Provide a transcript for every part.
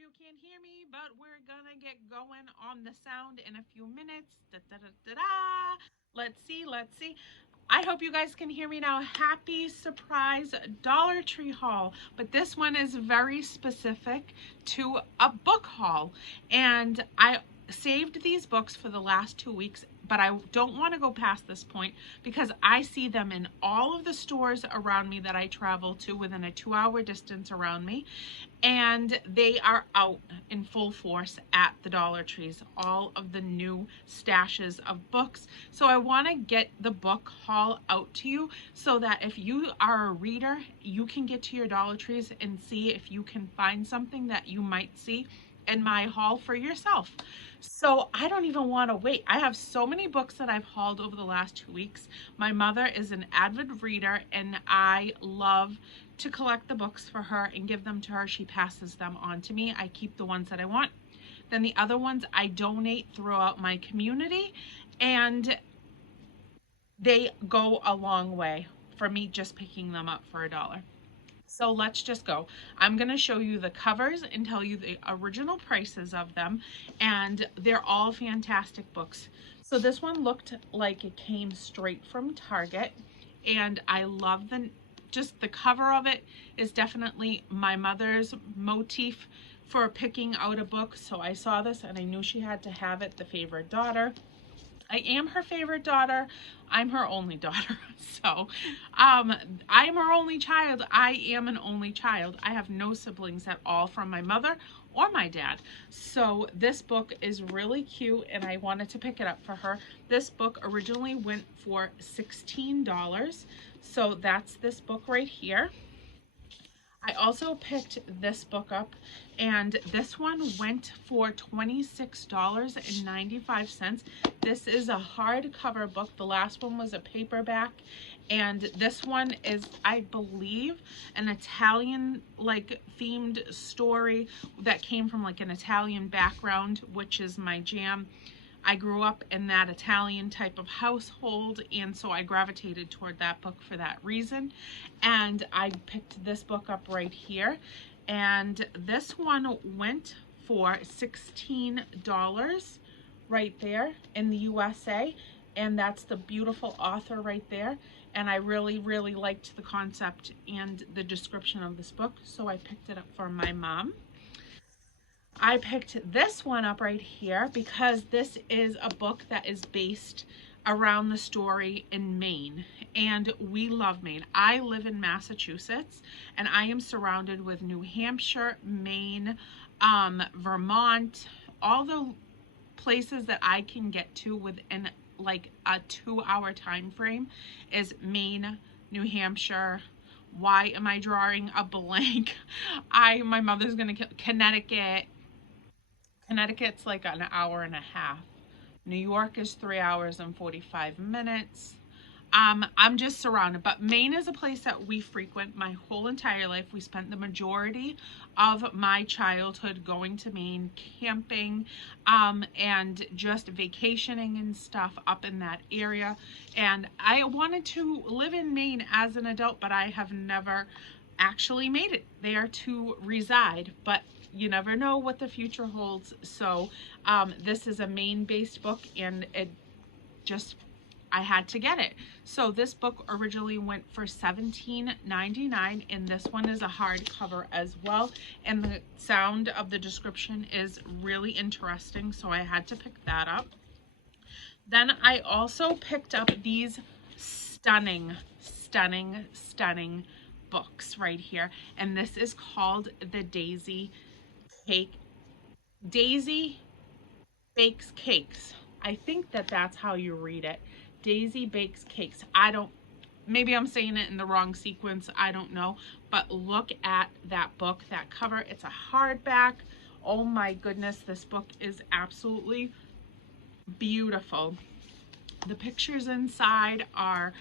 you can't hear me, but we're gonna get going on the sound in a few minutes. Da, da, da, da, da. Let's see, let's see. I hope you guys can hear me now. Happy surprise Dollar Tree haul. But this one is very specific to a book haul. And I saved these books for the last 2 weeks, but I don't want to go past this point because I see them in all of the stores around me that I travel to within a 2-hour distance around me. And they are out in full force at the Dollar Trees, all of the new stashes of books. So I want to get the book haul out to you so that if you are a reader, you can get to your Dollar Trees and see if you can find something that you might see in my haul for yourself. So I don't even want to wait. I have so many books that I've hauled over the last 2 weeks. My mother is an avid reader and I love to collect the books for her and give them to her. She passes them on to me. I keep the ones that I want. Then the other ones I donate throughout my community, and they go a long way for me just picking them up for $1. So let's just go. I'm going to show you the covers and tell you the original prices of them, and they're all fantastic books. So this one looked like it came straight from Target, and I love just the cover of it is definitely my mother's motif for picking out a book. So I saw this and I knew she had to have it, the favorite daughter. I am her favorite daughter. I'm her only daughter. So I'm her only child. I am an only child. I have no siblings at all from my mother or my dad. So this book is really cute and I wanted to pick it up for her. This book originally went for $16. So that's this book right here. I also picked this book up, and this one went for $26.95. This is a hardcover book. The last one was a paperback, and this one is, I believe, an Italian like themed story that came from like an Italian background, which is my jam. I grew up in that Italian type of household, and so I gravitated toward that book for that reason. And I picked this book up right here, and this one went for $16 right there in the USA, and that's the beautiful author right there. And I really liked the concept and the description of this book, so I picked it up for my mom. I picked this one up right here because this is a book that is based around the story in Maine, and we love Maine. I live in Massachusetts and I am surrounded with New Hampshire, Maine, Vermont, all the places that I can get to within like a 2-hour time frame is Maine, New Hampshire. Why am I drawing a blank? My mother's gonna kill Connecticut. Connecticut's like an hour and a half. New York is 3 hours and 45 minutes. I'm just surrounded, but Maine is a place that we frequent my whole entire life. We spent the majority of my childhood going to Maine, camping, and just vacationing and stuff up in that area. And I wanted to live in Maine as an adult, but I have never actually made it there to reside. But you never know what the future holds. So this is a Maine-based book, and I had to get it. So this book originally went for $17.99, and this one is a hardcover as well. And the sound of the description is really interesting, so I had to pick that up. Then I also picked up these stunning books right here, and this is called the Daisy Bakes Cakes. I think that's how you read it. Daisy Bakes Cakes. Maybe I'm saying it in the wrong sequence. I don't know. But look at that book, that cover. It's a hardback. Oh my goodness, this book is absolutely beautiful. The pictures inside are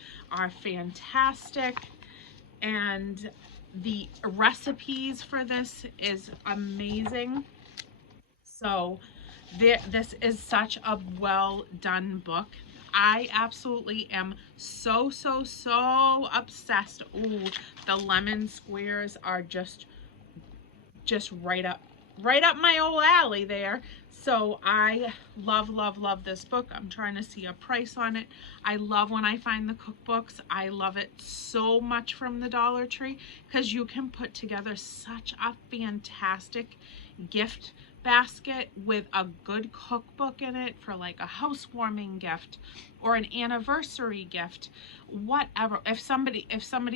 fantastic, and the recipes for this is amazing. So this is such a well done book. I absolutely am so obsessed. Ooh, the lemon squares are just right up right up my old alley there. So I love, love, love this book. I'm trying to see a price on it. I love when I find the cookbooks. I love it so much from the Dollar Tree because you can put together such a fantastic gift basket with a good cookbook in it for like a housewarming gift or an anniversary gift, whatever. If somebody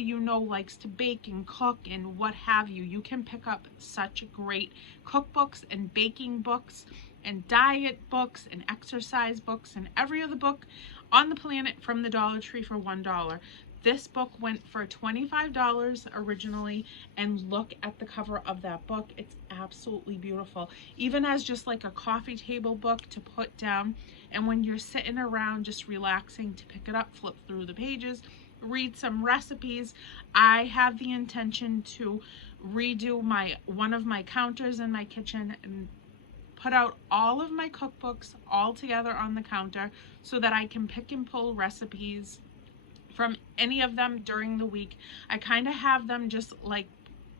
you know likes to bake and cook and what have you, you can pick up such great cookbooks and baking books and diet books and exercise books and every other book on the planet from the Dollar Tree for $1. This book went for $25 originally, and look at the cover of that book. It's absolutely beautiful. Even as just like a coffee table book to put down, and when you're sitting around just relaxing, to pick it up, flip through the pages, read some recipes. I have the intention to redo one of my counters in my kitchen and put out all of my cookbooks all together on the counter so that I can pick and pull recipes from any of them during the week. I kind of have them just like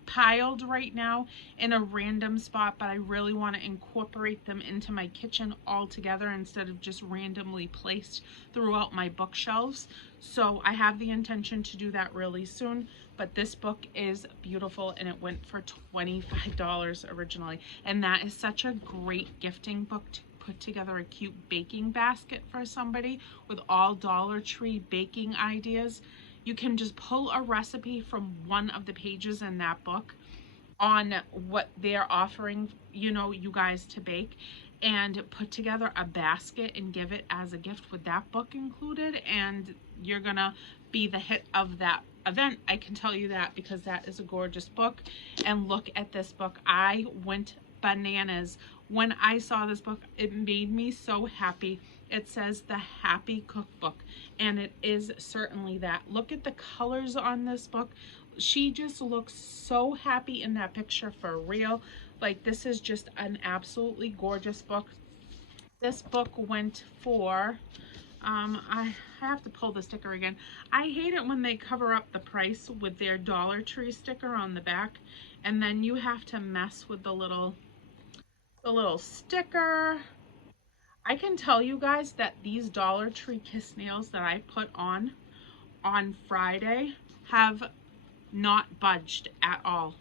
piled right now in a random spot, but I really want to incorporate them into my kitchen all together instead of just randomly placed throughout my bookshelves. So I have the intention to do that really soon, but this book is beautiful and it went for $25 originally, and that is such a great gifting book to put together a cute baking basket for somebody with all Dollar Tree baking ideas. You can just pull a recipe from one of the pages in that book on what they're offering, you know, you guys to bake, and put together a basket and give it as a gift with that book included, and you're gonna be the hit of that event. I can tell you that because that is a gorgeous book. And look at this book. I went bananas when I saw this book. It made me so happy. It says The Happy Cookbook, and it is certainly that. Look at the colors on this book. She just looks so happy in that picture for real. Like, this is just an absolutely gorgeous book. This book went for, I have to pull the sticker again. I hate it when they cover up the price with their Dollar Tree sticker on the back, and then you have to mess with the little sticker. I can tell you guys that these Dollar Tree kiss nails that I put on Friday have not budged at all.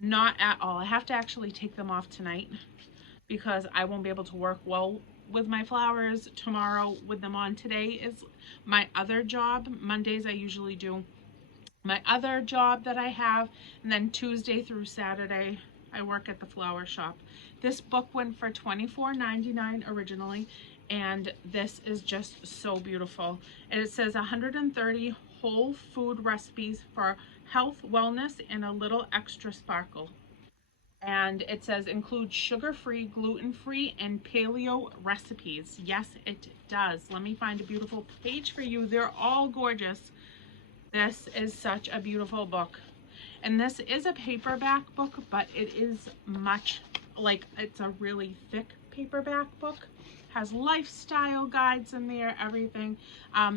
Not at all. I have to actually take them off tonight because I won't be able to work well with my flowers tomorrow with them on. Today is my other job. Mondays I usually do my other job that I have, and then Tuesday through Saturday I work at the flower shop. This book went for $24.99 originally, and this is just so beautiful. And it says 130 whole food recipes for health, wellness, and a little extra sparkle. And it says include sugar-free, gluten-free, and paleo recipes. Yes, it does. Let me find a beautiful page for you. They're all gorgeous. This is such a beautiful book. And this is a paperback book, but it is much like, it's a really thick paperback book. Has lifestyle guides in there, everything.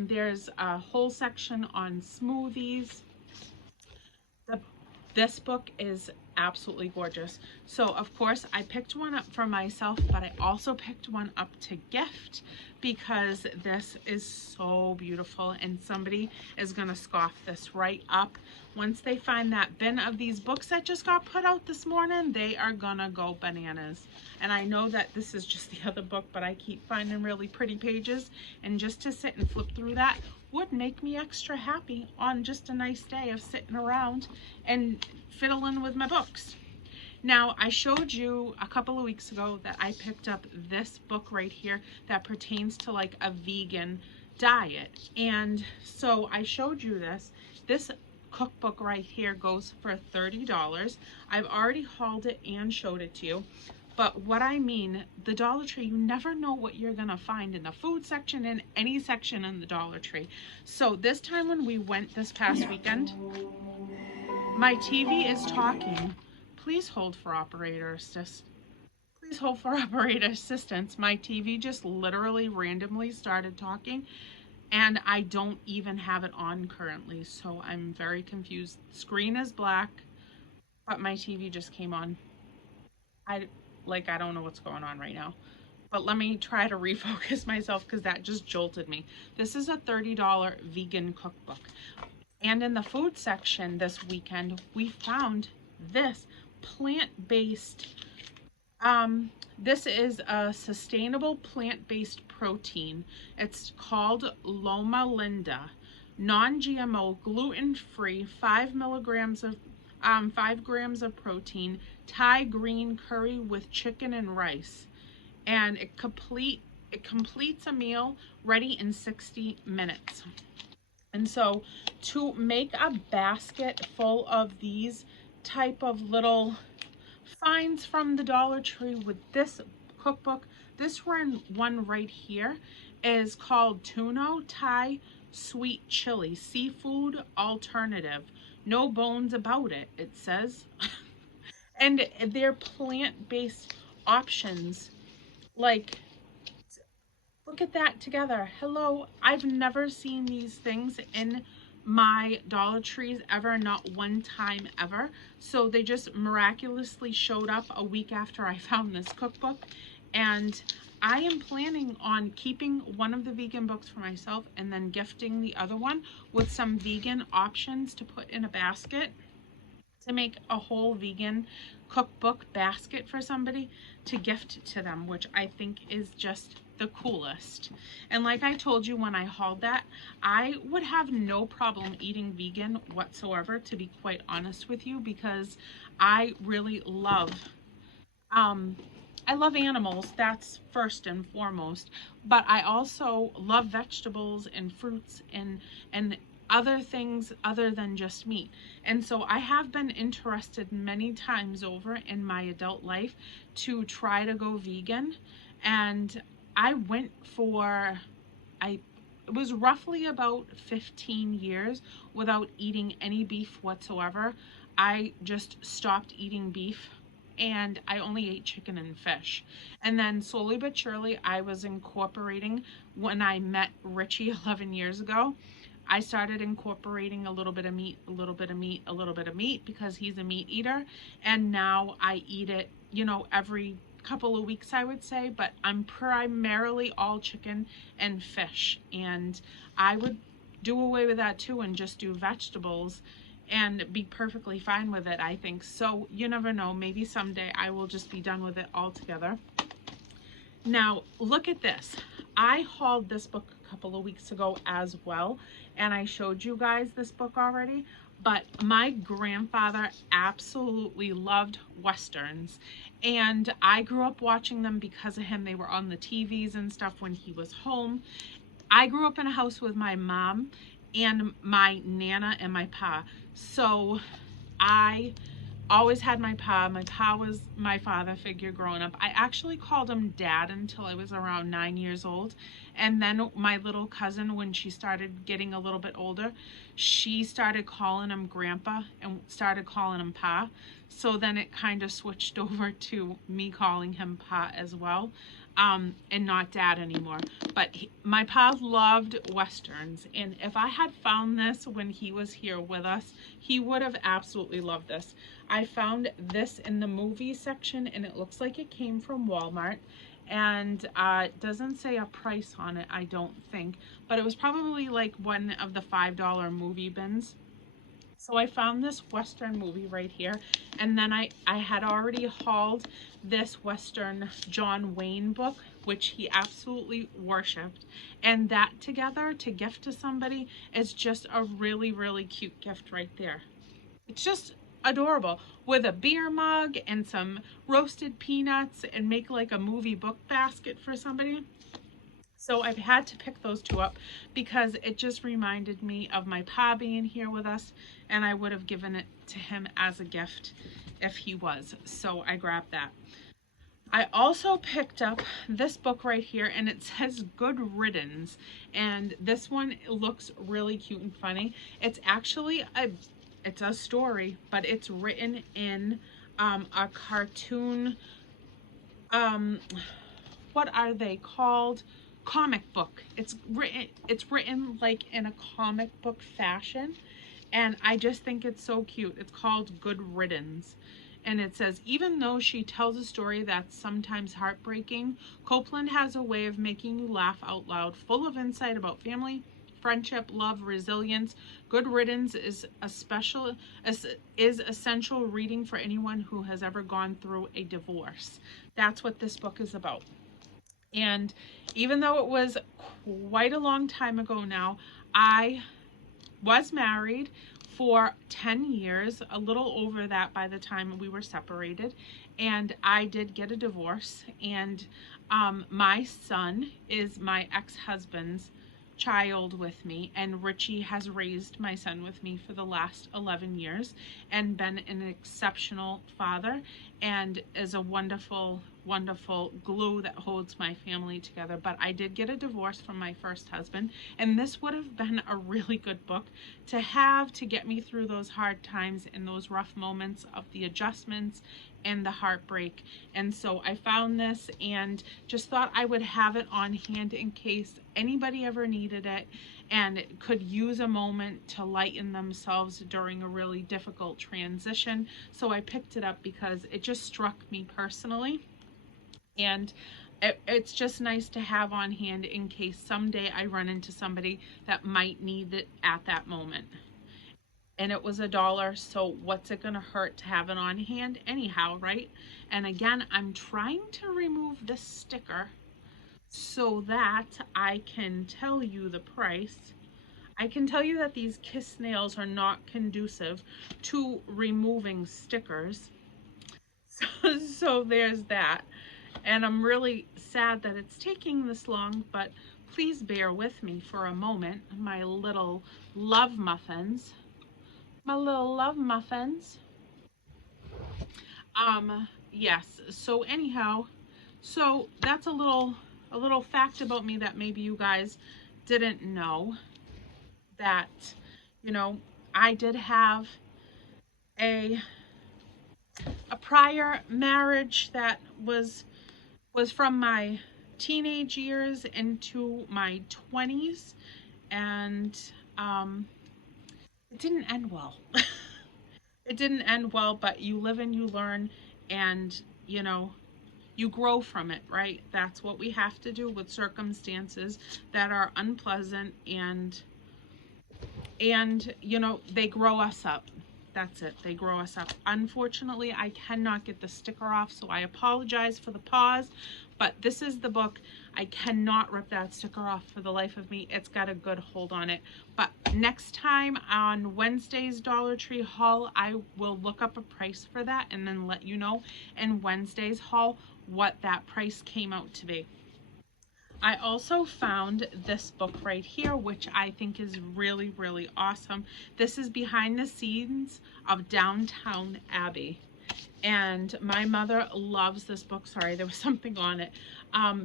There's a whole section on smoothies. This book is absolutely gorgeous. So of course I picked one up for myself, but I also picked one up to gift because this is so beautiful, and somebody is gonna scoff this right up. Once they find that bin of these books that just got put out this morning, they are gonna go bananas. And I know that this is just the other book, but I keep finding really pretty pages, and just to sit and flip through that would make me extra happy on just a nice day of sitting around and fiddling with my books. Now, I showed you a couple of weeks ago that I picked up this book right here that pertains to like a vegan diet. And so I showed you this. This cookbook right here goes for $30. I've already hauled it and showed it to you. But what I mean, the Dollar Tree, you never know what you're gonna find in the food section, in any section in the Dollar Tree. So this time when we went this past weekend, my TV is talking. Please hold for operator assist. Please hold for operator assistance. My TV just literally randomly started talking, and I don't even have it on currently, so I'm very confused. Screen is black, but my TV just came on. I I don't know what's going on right now. But let me try to refocus myself because that just jolted me. This is a $30 vegan cookbook. And in the food section this weekend, we found this plant-based, this is a sustainable plant-based protein. It's called Loma Linda, non-GMO, gluten-free, 5 grams of protein, Thai green curry with chicken and rice. And it completes a meal ready in 60 minutes. And so to make a basket full of these type of little finds from the Dollar Tree with this cookbook, this one right here is called Tuno Thai Sweet Chili Seafood Alternative. No bones about it, it says. And they're plant-based options. Like, look at that together. Hello, I've never seen these things in my Dollar Trees ever, not one time ever. So they just miraculously showed up a week after I found this cookbook. And I am planning on keeping one of the vegan books for myself and then gifting the other one with some vegan options to put in a basket, to make a whole vegan cookbook basket for somebody to gift to them, which I think is just the coolest. And like I told you when I hauled that, I would have no problem eating vegan whatsoever, to be quite honest with you, because I really love I love animals, that's first and foremost, but I also love vegetables and fruits and other things other than just meat. And so I have been interested many times over in my adult life to try to go vegan. And I went for, it was roughly about 15 years without eating any beef whatsoever. I just stopped eating beef and I only ate chicken and fish. And then slowly but surely I was incorporating, when I met Richie 11 years ago, I started incorporating a little bit of meat, a little bit of meat, a little bit of meat, because he's a meat eater. And now I eat it, you know, every couple of weeks, I would say, but I'm primarily all chicken and fish. And I would do away with that too and just do vegetables and be perfectly fine with it, I think. So you never know, maybe someday I will just be done with it altogether. Now, look at this. I hauled this book a couple of weeks ago as well, and I showed you guys this book already, but my grandfather absolutely loved Westerns, and I grew up watching them because of him. They were on the TVs and stuff when he was home. I grew up in a house with my mom and my Nana and my pa, so I always had my pa. My pa was my father figure growing up. I actually called him Dad until I was around 9 years old. And then my little cousin, when she started getting a little bit older, she started calling him Grandpa and started calling him Pa. So then it kind of switched over to me calling him Pa as well, and not Dad anymore. But my pa loved Westerns, and if I had found this when he was here with us, he would have absolutely loved this. I found this in the movie section, and it looks like it came from Walmart, and it doesn't say a price on it, I don't think, but it was probably like one of the $5 movie bins. So I found this Western movie right here, and then I had already hauled this Western John Wayne book, which he absolutely worshipped, and that together to gift to somebody is just a really, really cute gift right there. It's just adorable, with a beer mug and some roasted peanuts, and make like a movie book basket for somebody. So I've had to pick those two up because it just reminded me of my pa being here with us, and I would have given it to him as a gift if he was. So I grabbed that. I also picked up this book right here, and it says Good Riddance, and this one looks really cute and funny. It's actually it's a story, but it's written in a cartoon, what are they called? Comic book. It's written like in a comic book fashion, and I just think it's so cute. It's called Good Riddance, And it says, even though she tells a story that's sometimes heartbreaking, Copeland has a way of making you laugh out loud, full of insight about family, friendship, love, resilience. Good Riddance is essential reading for anyone who has ever gone through a divorce. That's what this book is about. And even though it was quite a long time ago now, I was married for 10 years, a little over that by the time we were separated, and I did get a divorce, and my son is my ex-husband's child with me, and Richie has raised my son with me for the last 11 years and been an exceptional father and is a wonderful glue that holds my family together. But I did get a divorce from my first husband, and this would have been a really good book to have to get me through those hard times and those rough moments of the adjustments and the heartbreak. And so I found this and just thought I would have it on hand in case anybody ever needed it and could use a moment to lighten themselves during a really difficult transition. So I picked it up because it just struck me personally, and it's just nice to have on hand in case someday I run into somebody that might need it at that moment. And it was $1, so what's it gonna hurt to have it on hand anyhow, right? And again, I'm trying to remove this sticker so that I can tell you the price. I can tell you that these kiss nails are not conducive to removing stickers. So there's that. And I'm really sad that it's taking this long, but please bear with me for a moment. My little love muffins. My little love muffins. Yes, so anyhow, so that's a little fact about me that maybe you guys didn't know, that, you know, I did have a prior marriage that was from my teenage years into my 20s, and it didn't end well. It didn't end well, but you live and you learn, and you know, you grow from it, right? That's what we have to do with circumstances that are unpleasant, and you know, they grow us up. That's it, they grow us up. Unfortunately, I cannot get the sticker off, so I apologize for the pause, but this is the book. I cannot rip that sticker off for the life of me. It's got a good hold on it. But next time on Wednesday's Dollar Tree haul, I will look up a price for that and then let you know in Wednesday's haul what that price came out to be. I also found this book right here, which I think is really, really awesome. This is Behind the Scenes of Downton Abbey. And my mother loves this book. Sorry, there was something on it.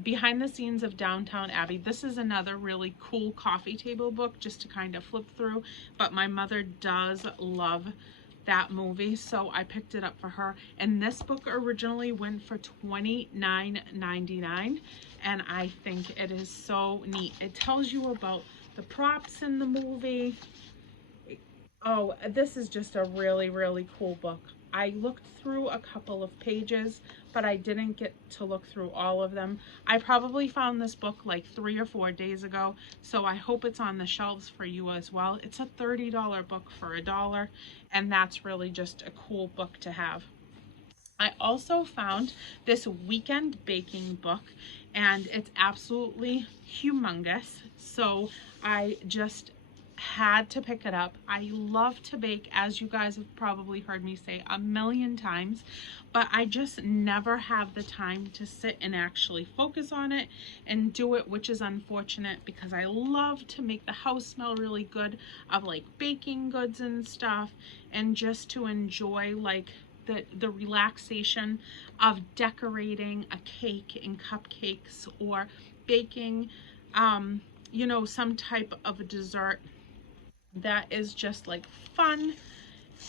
Behind the Scenes of Downton Abbey. This is another really cool coffee table book just to kind of flip through. But my mother does love that movie, so I picked it up for her. And this book originally went for $29.99, and I think it is so neat. It tells you about the props in the movie. Oh, this is just a really, really cool book. I looked through a couple of pages, but I didn't get to look through all of them. I probably found this book like 3 or 4 days ago, so I hope it's on the shelves for you as well. It's a $30 book for $1, and that's really just a cool book to have. I also found this weekend baking book, and it's absolutely humongous, so I just had to pick it up. I love to bake, as you guys have probably heard me say a million times, but I just never have the time to sit and actually focus on it and do it, which is unfortunate because I love to make the house smell really good of like baking goods and stuff, and just to enjoy like the relaxation of decorating a cake and cupcakes, or baking you know, some type of a dessert that is just like fun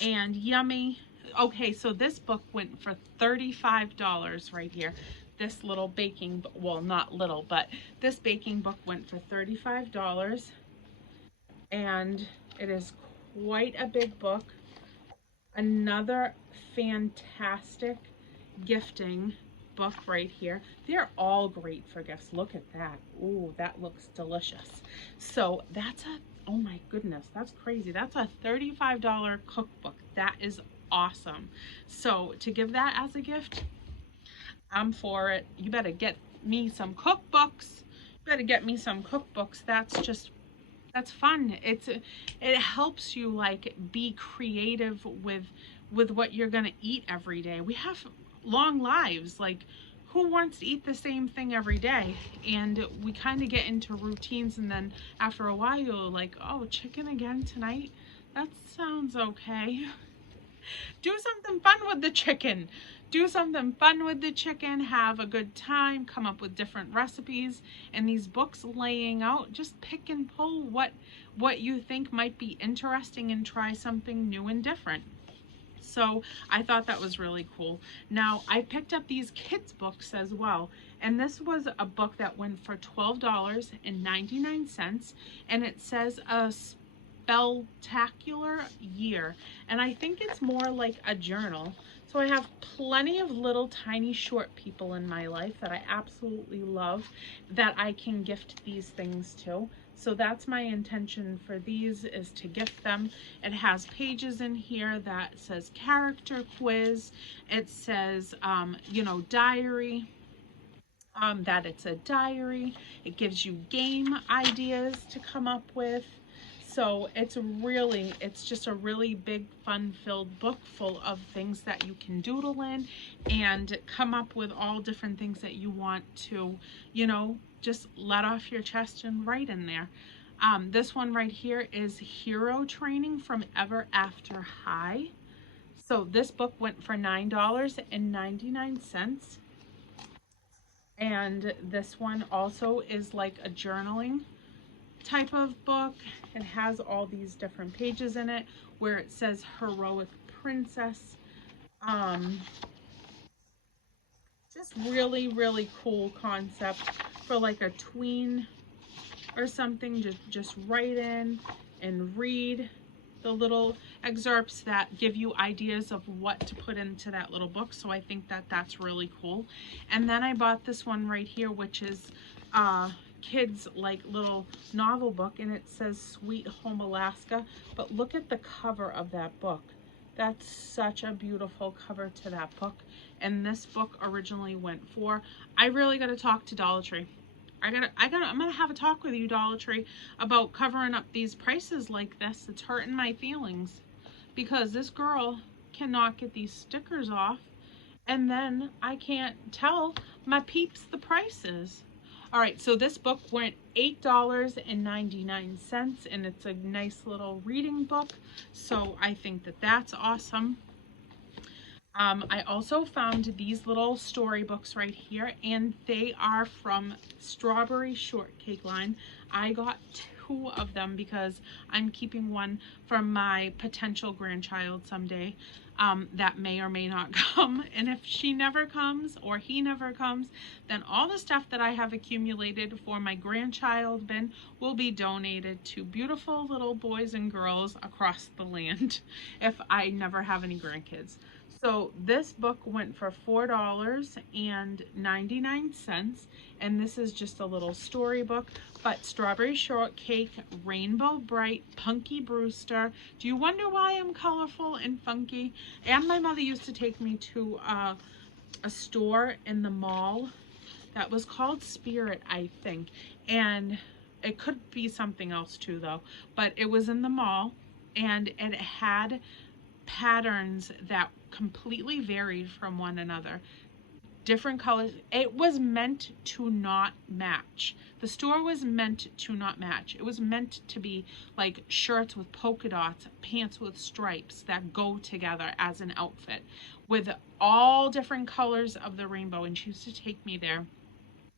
and yummy. Okay, so this book went for $35 right here. This little baking, well, not little, but this baking book went for $35, and it is quite a big book. Another fantastic gifting book right here. They're all great for gifts. Look at that. Ooh, that looks delicious. So that's a, oh my goodness, that's crazy. That's a $35 cookbook. That is awesome. So to give that as a gift, I'm for it. You better get me some cookbooks. You better get me some cookbooks. That's fun. It helps you like be creative with what you're gonna eat every day. We have long lives. Like, who wants to eat the same thing every day? And we kind of get into routines, and then after a while you're like, oh, chicken again tonight? That sounds okay. Do something fun with the chicken. Do something fun with the chicken. Have a good time. Come up with different recipes. And these books laying out, just pick and pull what you think might be interesting and try something new and different. So I thought that was really cool. Now I picked up these kids books as well. And this was a book that went for $12.99. And it says a Spelltacular Year, and I think it's more like a journal. So I have plenty of little tiny short people in my life that I absolutely love that I can gift these things to. So that's my intention for these, is to gift them. It has pages in here that says character quiz. It says, you know, diary. That it's a diary. It gives you game ideas to come up with. So it's just a really big fun-filled book full of things that you can doodle in and come up with all different things that you want to, you know, just let off your chest and write in there. This one right here is Hero Training from Ever After High. So this book went for $9.99. And this one also is like a journaling type of book. It has all these different pages in it where it says Heroic Princess. Just really, really cool concept for like a tween or something. Just write in and read the little excerpts that give you ideas of what to put into that little book. So I think that that's really cool. And then I bought this one right here, which is kids like little novel book, and it says Sweet Home Alaska. But look at the cover of that book. That's such a beautiful cover to that book. And this book originally went for, I really got to talk to Dollar Tree. I'm gonna have a talk with you, Dollar Tree, about covering up these prices like this. It's hurting my feelings because this girl cannot get these stickers off, and then I can't tell my peeps the prices. All right, so this book went $8.99, and it's a nice little reading book. So I think that that's awesome. I also found these little storybooks right here, and they are from Strawberry Shortcake line. I got 2 of them because I'm keeping one for my potential grandchild someday that may or may not come. And if she never comes or he never comes, then all the stuff that I have accumulated for my grandchild bin will be donated to beautiful little boys and girls across the land if I never have any grandkids. So this book went for $4.99, and this is just a little storybook. But Strawberry Shortcake, Rainbow Bright, Punky Brewster. Do you wonder why I'm colorful and funky? And my mother used to take me to a store in the mall that was called Spirit, I think. And it could be something else too, though. But it was in the mall, and it had patterns that completely varied from one another, different colors. It was meant to not match. The store was meant to not match. It was meant to be like shirts with polka dots, pants with stripes that go together as an outfit with all different colors of the rainbow. And she used to take me there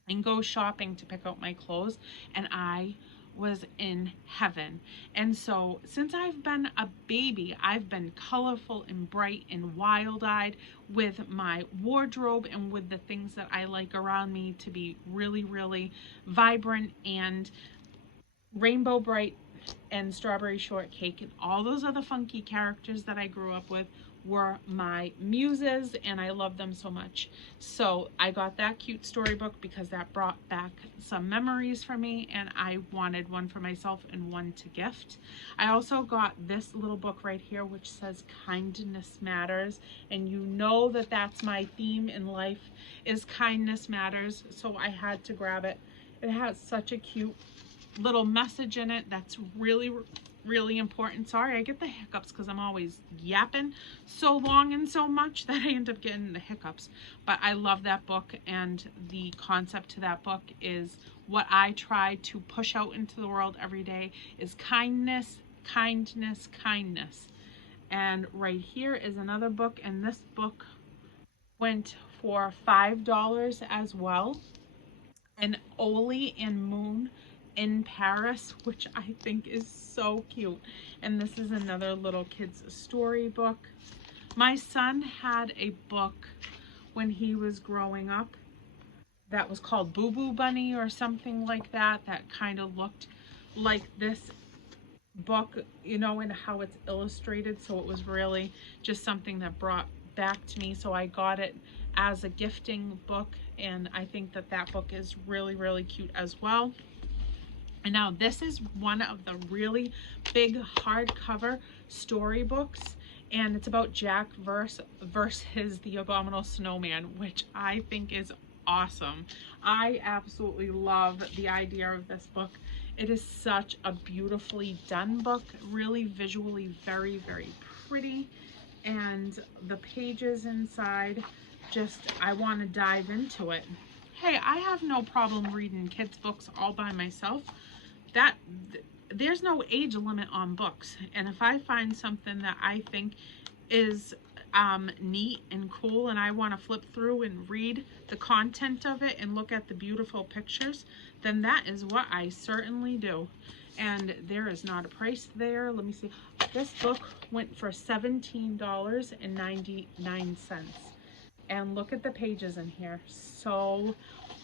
and go shopping to pick out my clothes, and I was in heaven. And so since I've been a baby, I've been colorful and bright and wild-eyed with my wardrobe and with the things that I like around me to be really, really vibrant and rainbow bright and Strawberry Shortcake and all those other funky characters that I grew up with were my muses, and I love them so much. So I got that cute storybook because that brought back some memories for me, and I wanted one for myself and one to gift. I also got this little book right here which says Kindness Matters, and you know that that's my theme in life, is kindness matters, so I had to grab it. It has such a cute little message in it that's really important. Sorry, I get the hiccups because I'm always yapping so long and so much that I end up getting the hiccups. But I love that book, and the concept to that book is what I try to push out into the world every day is kindness, kindness, kindness. And right here is another book, and this book went for $5 as well. And Oli and Moon in Paris, which I think is so cute. And this is another little kid's storybook. My son had a book when he was growing up that was called Boo Boo Bunny or something like that, that kind of looked like this book, you know, and how it's illustrated. So it was really just something that brought back to me. So I got it as a gifting book, and I think that that book is really cute as well. And now this is one of the really big hardcover storybooks, and it's about Jack versus the abominable snowman, which I think is awesome. I absolutely love the idea of this book. It is such a beautifully done book, really visually very pretty, and the pages inside, just, I want to dive into it. Hey, I have no problem reading kids books all by myself. There's no age limit on books, and if I find something that I think is neat and cool, and I want to flip through and read the content of it and look at the beautiful pictures, then that is what I certainly do. And there is not a price there. Let me see. This book went for $17.99. And look at the pages in here. So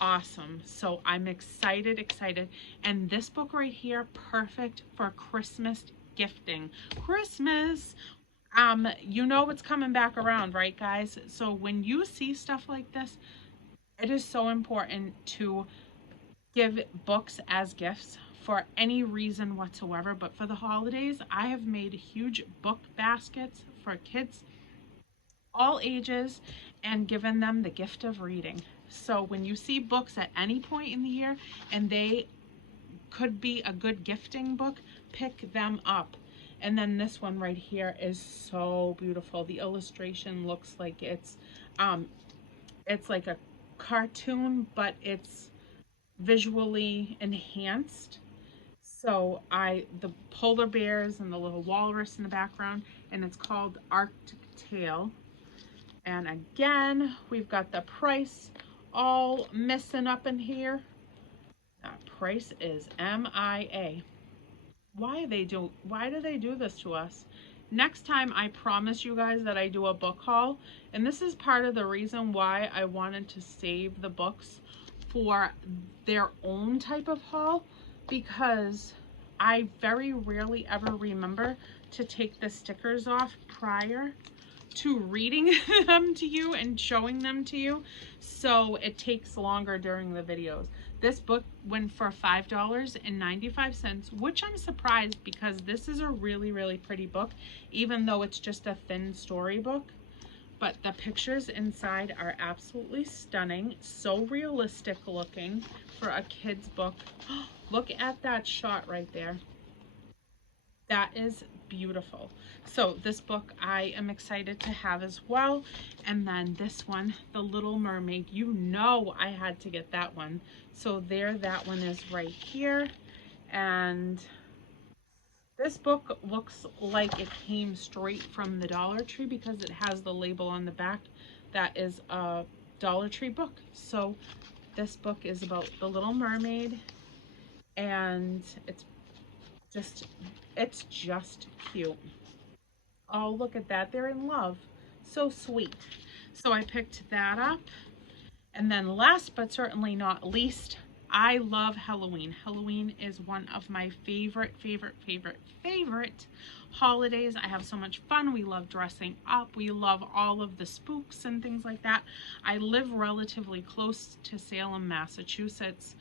awesome. So I'm excited. And this book right here, perfect for Christmas gifting. Christmas! You know it's coming back around, right, guys? So when you see stuff like this, it is so important to give books as gifts for any reason whatsoever. But for the holidays, I have made huge book baskets for kids all ages and given them the gift of reading. So when you see books at any point in the year and they could be a good gifting book, pick them up. And then this one right here is so beautiful. The illustration looks like it's like a cartoon, but it's visually enhanced. So the polar bears and the little walrus in the background, and it's called Arctic Tale. And again, we've got the price all missing up in here. That price is MIA. Why do they do this to us? Next time, I promise you guys that I do a book haul. And this is part of the reason why I wanted to save the books for their own type of haul, because I very rarely ever remember to take the stickers off prior to reading them to you and showing them to you, so it takes longer during the videos. This book went for $5.95, which I'm surprised because this is a really pretty book, even though it's just a thin storybook. But the pictures inside are absolutely stunning, so realistic looking for a kid's book. Look at that shot right there. That is beautiful. So this book I am excited to have as well. And then this one, The Little Mermaid, you know I had to get that one. So there, that one is right here. And this book looks like it came straight from the Dollar Tree because it has the label on the back that is a Dollar Tree book. So this book is about the Little Mermaid, and it's just cute. Oh, look at that. They're in love. So sweet. So I picked that up. And then last but certainly not least, I love Halloween. Halloween is one of my favorite holidays. I have so much fun. We love dressing up. We love all of the spooks and things like that. I live relatively close to Salem, Massachusetts.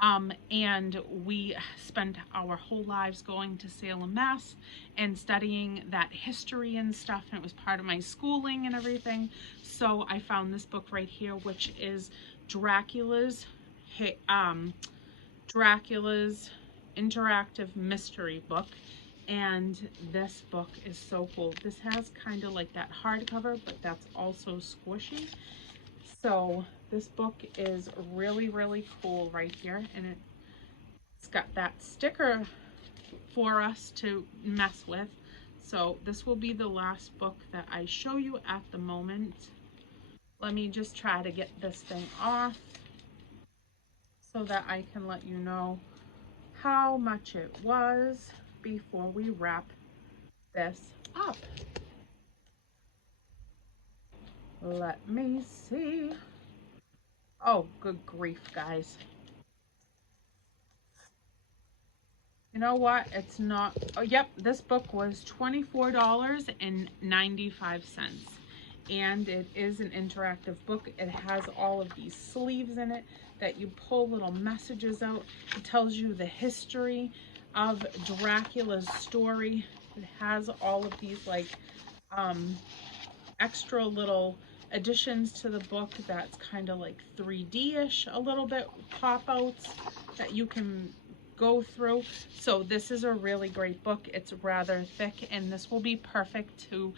And we spent our whole lives going to Salem, Mass and studying that history and stuff. And it was part of my schooling and everything. So I found this book right here, which is Dracula's Dracula's interactive mystery book, and this book is so cool. This has kind of like that hardcover, but that's also squishy. So this book is really cool right here, and it's got that sticker for us to mess with. So this will be the last book that I show you at the moment. Let me just try to get this thing off so that I can let you know how much it was before we wrap this up. Let me see. Oh, good grief, guys. You know what? It's not. Oh, yep. This book was $24.95. And it is an interactive book. It has all of these sleeves in it that you pull little messages out. It tells you the history of Dracula's story. It has all of these like extra little additions to the book that's kind of like 3D-ish a little bit, pop-outs that you can go through. So this is a really great book. It's rather thick, and this will be perfect to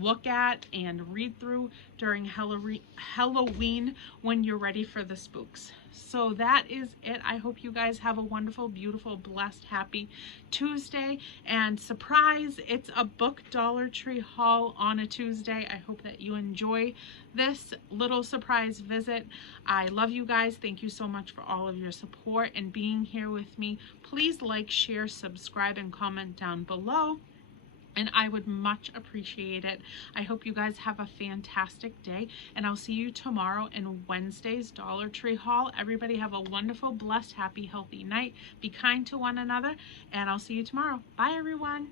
look at and read through during Halloween when you're ready for the spooks. So that is it. I hope you guys have a wonderful, beautiful, blessed, happy Tuesday. And surprise, it's a book Dollar Tree haul on a Tuesday. I hope that you enjoy this little surprise visit. I love you guys. Thank you so much for all of your support and being here with me. Please like, share, subscribe, and comment down below, and I would much appreciate it. I hope you guys have a fantastic day, and I'll see you tomorrow in Wednesday's Dollar Tree haul. Everybody have a wonderful, blessed, happy, healthy night. Be kind to one another, and I'll see you tomorrow. Bye, everyone.